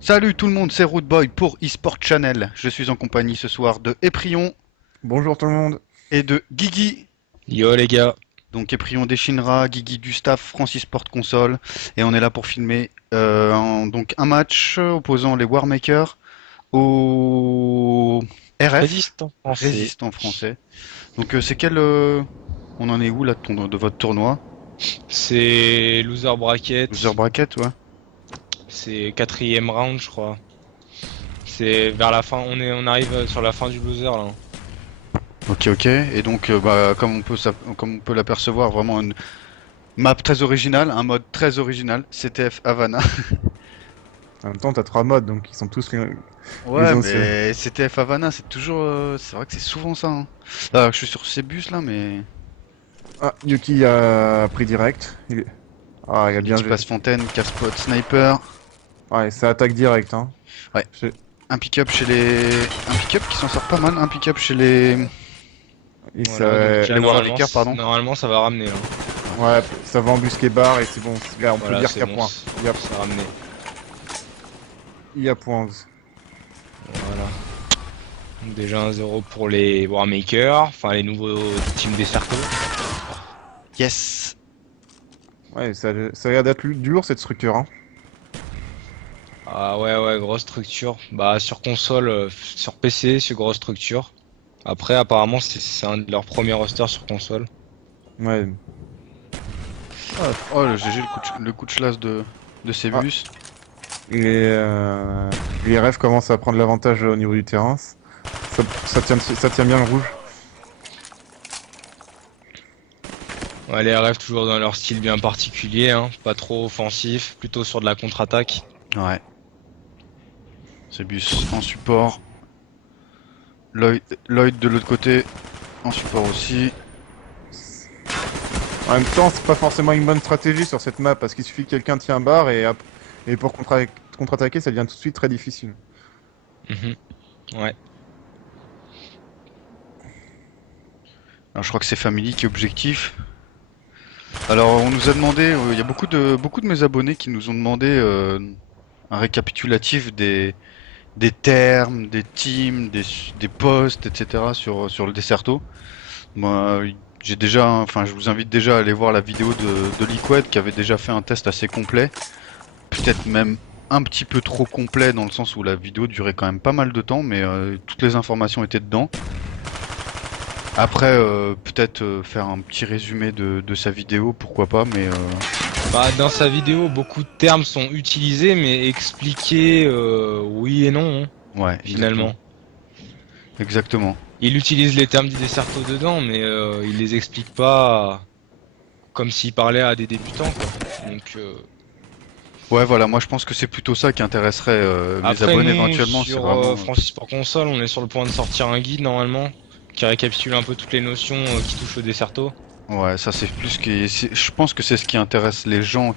Salut tout le monde, c'est Rootboy pour eSport Channel. Je suis en compagnie ce soir de Eprion Bonjour tout le monde. et de Guigui. Yo les gars, Donc Eprion des Shinra, Guigui du staff Francis Sport Console. Et on est là pour filmer donc un match opposant les Warmakers au RF, résistant français. résistant français. Donc c'est quel... on en est où là de votre tournoi? C'est loser Loser bracket, bracket, ouais. c'est quatrième round je crois. C'est vers la fin, on arrive sur la fin du loser là. Ok, ok. Et donc, comme on peut l'apercevoir, vraiment une map très originale, un mode très original, CTF Havana. En même temps, t'as trois modes, donc ils sont tous les Ouais, anciens. mais CTF Havana, c'est toujours, c'est vrai que c'est souvent ça, hein. Là, je suis sur ces bus là, mais Ah, Yuki a pris direct. Ah, il a bien Phoenix géré. passe fontaine, casse-pot, sniper. Ouais, c'est attaque direct, hein. Ouais, C'est- un pick-up chez les, un pick-up qui s'en sort pas mal, un pick-up chez les, Et Voilà, donc ça... là les Warmakers, pardon. normalement ça va ramener là. Ouais. Ouais, ça va embusquer barre et c'est bon. Là, on peut Voilà, dire c'est qu'il y a bon, point. c'est ramené. Il y a point. Voilà. Donc déjà 1-0 pour les Warmakers, enfin les nouveaux teams des Cercos. Yes. Ouais, ça a l'air d'être dur cette structure, hein. Ah ouais, grosse structure. Bah sur console, sur PC, c'est grosse structure. Après apparemment c'est un de leurs premiers rosters sur console. Ouais. Oh, le GG, le coup de chlasse de Ah, Cébus. les rêves commencent à prendre l'avantage au niveau du terrain. Ça tient bien le rouge. Ouais, les RF toujours dans leur style bien particulier, hein. Pas trop offensif, plutôt sur de la contre-attaque. Ouais. Cébus en support. Lloyd, Lloyd de l'autre côté en support aussi. En même temps, c'est pas forcément une bonne stratégie sur cette map parce qu'il suffit que quelqu'un tient barre et pour contre-attaquer, ça devient tout de suite très difficile. Mhm. Ouais. Alors je crois que c'est Family qui est objectif. Alors on nous a demandé, il y a beaucoup de mes abonnés qui nous ont demandé un récapitulatif des termes, des teams, des postes, etc. sur le Desserto. Moi, j'ai déjà, enfin, je vous invite déjà à aller voir la vidéo de Liquid qui avait déjà fait un test assez complet, peut-être même un petit peu trop complet dans le sens où la vidéo durait quand même pas mal de temps, mais toutes les informations étaient dedans. Après, peut-être faire un petit résumé de sa vidéo, pourquoi pas, mais Bah, dans sa vidéo, beaucoup de termes sont utilisés, mais expliqués, oui et non, hein, ouais, exactement, finalement. exactement. Il utilise les termes du Desserto dedans, mais il les explique pas comme s'il parlait à des débutants, quoi. Donc, Ouais, voilà, moi je pense que c'est plutôt ça qui intéresserait mes après, abonnés nous, éventuellement, c'est sur vraiment. Francis pour console, on est sur le point de sortir un guide, normalement, qui récapitule un peu toutes les notions qui touchent au Desserto. Ouais, ça c'est plus je pense que c'est ce qui intéresse les gens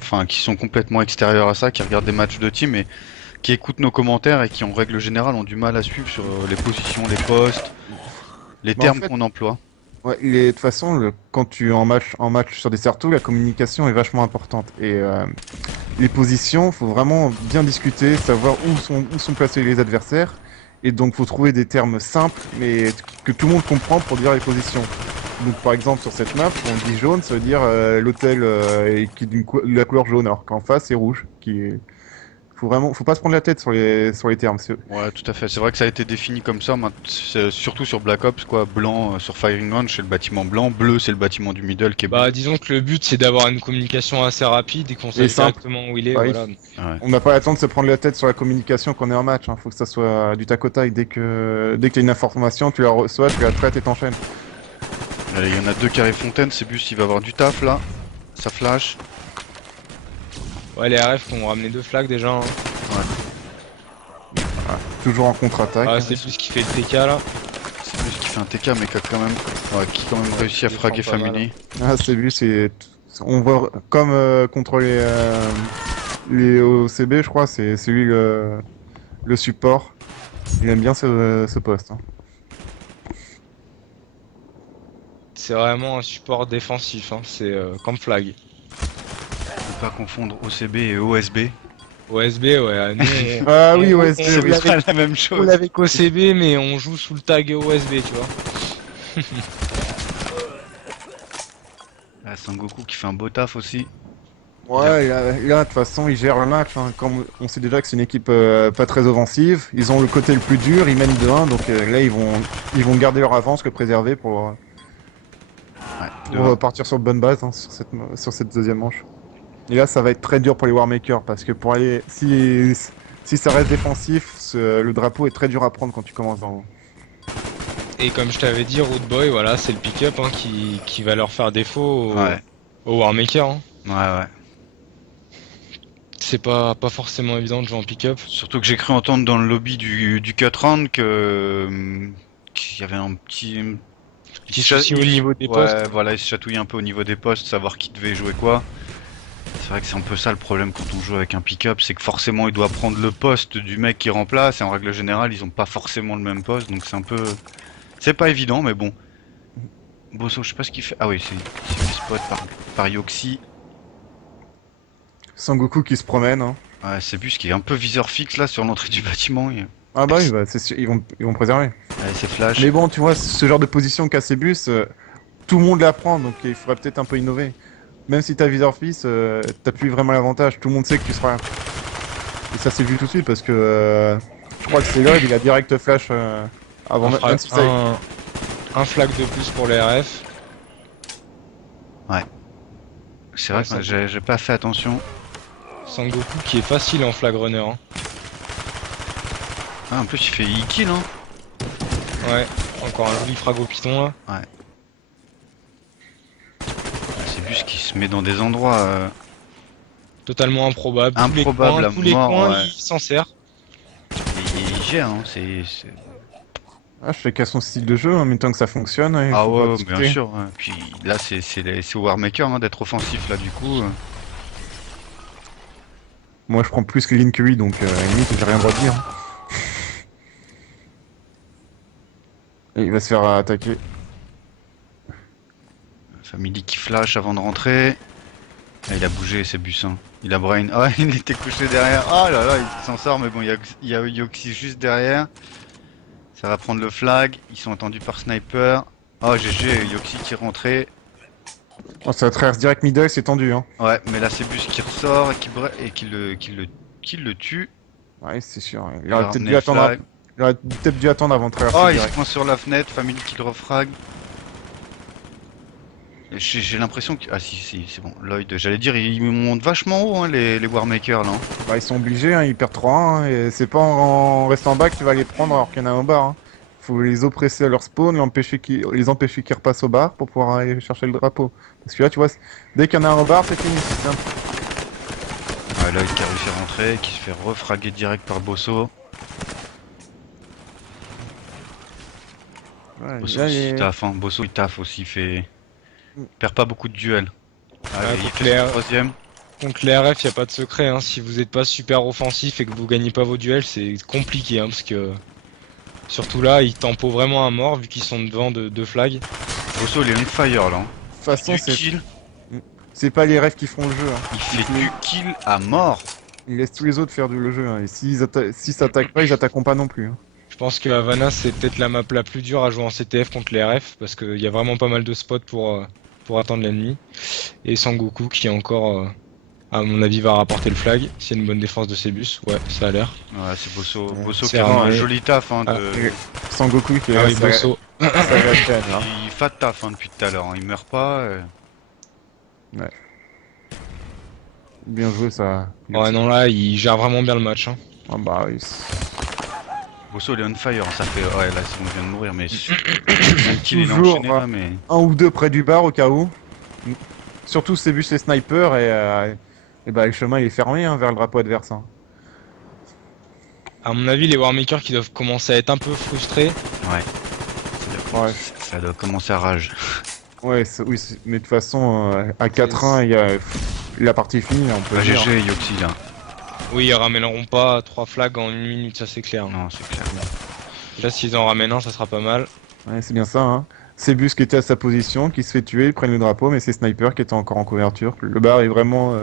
enfin, qui sont complètement extérieurs à ça, qui regardent des matchs de team et qui écoutent nos commentaires et qui en règle générale ont du mal à suivre sur les positions, les postes, les Mais en termes fait, qu'on emploie. ouais, de toute façon, quand tu es en match sur des certos, la communication est vachement importante. Et les positions, faut vraiment bien discuter, savoir où sont placés les adversaires. Et donc, faut trouver des termes simples, mais que tout le monde comprend pour dire les positions. Donc, par exemple, sur cette map, quand on dit jaune, ça veut dire l'hôtel qui est de la couleur jaune, alors qu'en face, c'est rouge. Faut pas se prendre la tête sur les termes. Ouais, tout à fait. C'est vrai que ça a été défini comme ça, surtout sur Black Ops, quoi. Blanc sur Firing Range, c'est le bâtiment blanc. Bleu, c'est le bâtiment du middle qui est bleu. Bah, disons que le but, c'est d'avoir une communication assez rapide et qu'on Et sache simple. directement où il est, Bah, voilà. Ouais. on n'a pas le temps de se prendre la tête sur la communication qu'on est en match. Faut que ça soit du tac au tac. Dès que tu as une information, tu la reçois, tu la traites et t'enchaînes. Allez, il y en a deux carrés fontaine, c'est bus, il va avoir du taf là. Ça flash. Ouais, les RF ont ramené deux flags déjà, hein. Ouais. Voilà. Toujours en contre-attaque, Ah, hein. c'est plus ce qui fait le TK là. C'est bus qui fait un TK, mais qui a quand même réussi à Défend fraguer pas mal, hein. Ah, c'est vu, on voit comme contre les OCB, je crois, c'est lui le support. Il aime bien ce poste, hein. C'est vraiment un support défensif, hein. C'est comme flag. Ne pas confondre OCB et OSB. OSB, ouais. Nous, Ah oui, on- OSB, C'est oui. pas la même on chose. l'avait qu'OCB, mais on joue sous le tag OSB, tu vois. Ah, Sangoku qui fait un beau taf aussi. Ouais, là, de toute façon, ils gèrent le match, hein. Comme on sait déjà que c'est une équipe pas très offensive, ils ont le côté le plus dur, ils mènent 2-1, donc là, ils vont garder leur avance, le préserver Ouais, pour partir sur de bonnes bases hein, sur cette deuxième manche. Et là, ça va être très dur pour les Warmakers, parce que pour aller, si ça reste défensif, le drapeau est très dur à prendre quand tu commences en haut. Et comme je t'avais dit, Root Boy, voilà, c'est le pick-up hein, qui va leur faire défaut Ouais, au Warmaker. Hein. ouais. C'est pas forcément évident de jouer en pick-up. Surtout que j'ai cru entendre dans le lobby du cut round qu'il y avait un petit Petit souci au niveau des ouais, postes. voilà, il se chatouille un peu au niveau des postes, savoir qui devait jouer quoi. C'est vrai que c'est un peu ça le problème quand on joue avec un pick-up, c'est que forcément il doit prendre le poste du mec qui remplace, et en règle générale ils ont pas forcément le même poste, donc c'est un peu... C'est pas évident, mais bon. Bosso, je sais pas ce qu'il fait... Ah oui, c'est fait spot par Yoxi. Sangoku qui se promène. Hein. Ouais, c'est Bus qui est un peu viseur fixe là sur l'entrée du bâtiment. Ah bah oui, bah, c'est sûr, ils vont préserver. Ouais, c'est flash. Mais bon, tu vois, ce genre de position Cassébus, tout le monde l'apprend, donc il faudrait peut-être un peu innover. Même si t'as viseur fils, t'as plus vraiment l'avantage, tout le monde sait que tu seras là. Et ça s'est vu tout de suite parce que je crois que c'est Lloyd, il a direct flash avant On fera même si ça... un flag de plus pour les RF. C'est vrai que j'ai pas fait attention. Sangoku qui est facile en flag runner. Hein. Ah, en plus il fait e-kill hein. Ouais, encore un joli frag au piton là. C'est Bus qui se met dans des endroits... Totalement improbable. Improbable à Tous les mort, coins, ouais. il s'en sert. il gère hein, Ah, je fais qu'à son style de jeu, en même temps que ça fonctionne. Hein, il Ah faut pas ouais, discuter. bien sûr. Ouais. Puis là c'est au Warmaker hein, d'être offensif là du coup. Moi, je prends plus que Link que lui, donc à la limite, j'ai rien le droit de dire. Et il va se faire attaquer. Family qui flash avant de rentrer. Ah, il a bougé, c'est Bus hein. Il a brain. Ah, il était couché derrière. Ah là là, il s'en sort, mais bon, il y a Yoxi juste derrière. Ça va prendre le flag. Ils sont attendus par Sniper. Oh, GG, Yoxi qui est rentré. Oh, ça traverse direct middle, c'est tendu. Hein. Ouais, mais là, c'est Bus qui ressort et qui le tue. Ouais, c'est sûr. Il Il a aurait peut-être ramené dû le attendre. flag. Il aurait peut-être dû attendre avant de traverser Oh, il se direct. coince sur la fenêtre. Family qui le refrag. J'ai l'impression que... Ah si, c'est bon. Lloyd, j'allais dire, ils montent vachement haut, hein, les Warmakers, là. Hein. Bah, ils sont obligés, hein, ils perdent 3-1, hein, et c'est pas en restant bas que tu vas les prendre alors qu'il y en a un au bar. Hein. Faut les oppresser à leur spawn, les empêcher qu'ils repassent au bar pour pouvoir aller chercher le drapeau. Parce que là, tu vois, dès qu'il y en a un au bar, c'est fini. C'est simple. Ouais, Lloyd qui a réussi à rentrer, qui se fait refraguer direct par Bosso. Ouais, Bosso là, aussi, il taffe, hein. Bosso, il taffe aussi, il perd pas beaucoup de duels. Allez, il contre fait les- son troisième. Contre les RF, y a pas de secret. Hein. Si vous n'êtes pas super offensif et que vous gagnez pas vos duels, c'est compliqué. Hein, parce que surtout là, ils tempo vraiment à mort vu qu'ils sont devant de 2 flags. Bosso, il est on fire, là. Hein. de toute façon, Du c'est kill, c'est pas les rêves qui font le jeu. Hein. il fait du kill à mort. Ils laissent tous les autres faire le jeu. Hein. Et s'ils s'attaquent pas, ils attaqueront pas non plus. Hein. Je pense que Havana c'est peut-être la map la plus dure à jouer en CTF contre les RF parce qu'il y a vraiment pas mal de spots pour attendre l'ennemi. Et Sangoku qui encore, à mon avis, va rapporter le flag. S'il y a une bonne défense de Cébus, ouais, ça a l'air. Ouais, c'est Bosso. Ouais, Bosso c'est qui a un rare, joli taf, hein, Ah, Et Sangoku qui fait Ah oui, Bosso. sa chaîne, là. Il fait de taf, hein, depuis tout à l'heure. Hein. Il meurt pas. Bien joué, ça. Ouais, non, là, il gère vraiment bien le match. Hein. Ah bah oui. Bosso, il est on fire. Ça fait... Ouais, là, c'est bon, il vient de mourir, mais... Un kill, il a Toujours, enchaîné, là, mais... Un ou deux près du bar au cas où. Surtout c'est vu les snipers et bah le chemin il est fermé hein, vers le drapeau adverse. Hein. À mon avis, les Warmakers qui doivent commencer à être un peu frustrés. Ouais, Ça doit commencer à rage. ouais oui, mais de toute façon à 4-1 la partie est finie, on peut Bah, dire. GG, Yoxi, là. Oui, ils ramèneront pas 3 flags en 1 minute, ça c'est clair. Non, c'est clair. Là, s'ils en ramènent un, ça sera pas mal. Ouais, c'est bien ça. Hein. C'est Bus qui était à sa position, qui se fait tuer, ils prennent le drapeau, mais c'est Sniper qui était encore en couverture. Le bar est vraiment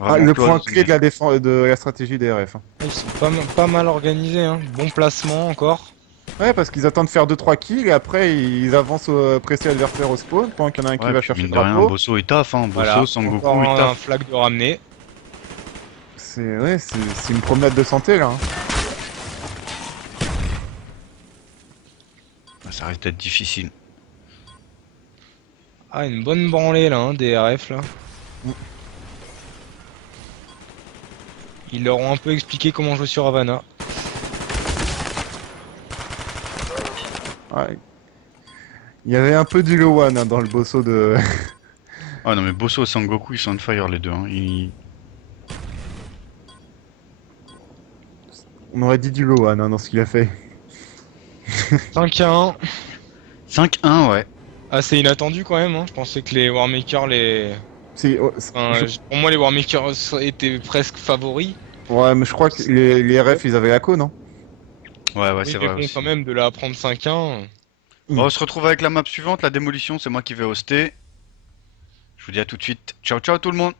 Ah, Vraiment le point cloisonné. clé de la défense, de la stratégie des RF. Hein. Ils sont pas mal organisés, hein. Bon placement encore. Ouais, parce qu'ils attendent de faire 2-3 kills et après ils avancent presser l'adversaire au spawn pendant qu'il y en a un qui Ouais, va puis chercher mine le de rien, drapeau. Bosso il taffe, hein. Bosso, Voilà, encore Sangoku il un taffe. flag de ramener. C'est une promenade de santé là. Hein. Ah, ça risque d'être difficile. Ah, une bonne branlée là, hein, des RF là. Mm. Ils leur ont un peu expliqué comment jouer sur Havana. Ouais. Il y avait un peu du low one hein, dans le bosso de. Ah non mais Bosso et Sangoku ils sont on fire les deux, hein. On aurait dit du low one hein, dans ce qu'il a fait. 5 à 1. 5-1 ouais. Assez inattendu quand même, hein. Je pensais que les Warmakers, Oh, pour moi les Warmakers étaient presque favoris. Ouais, mais je crois que les RF ils avaient la co, non? Ouais ouais Oui, c'est mais vrai bon, aussi. quand même, de là à prendre 5-1. Bon, on se retrouve avec la map suivante, la démolition, c'est moi qui vais hoster. Je vous dis à tout de suite. Ciao ciao tout le monde.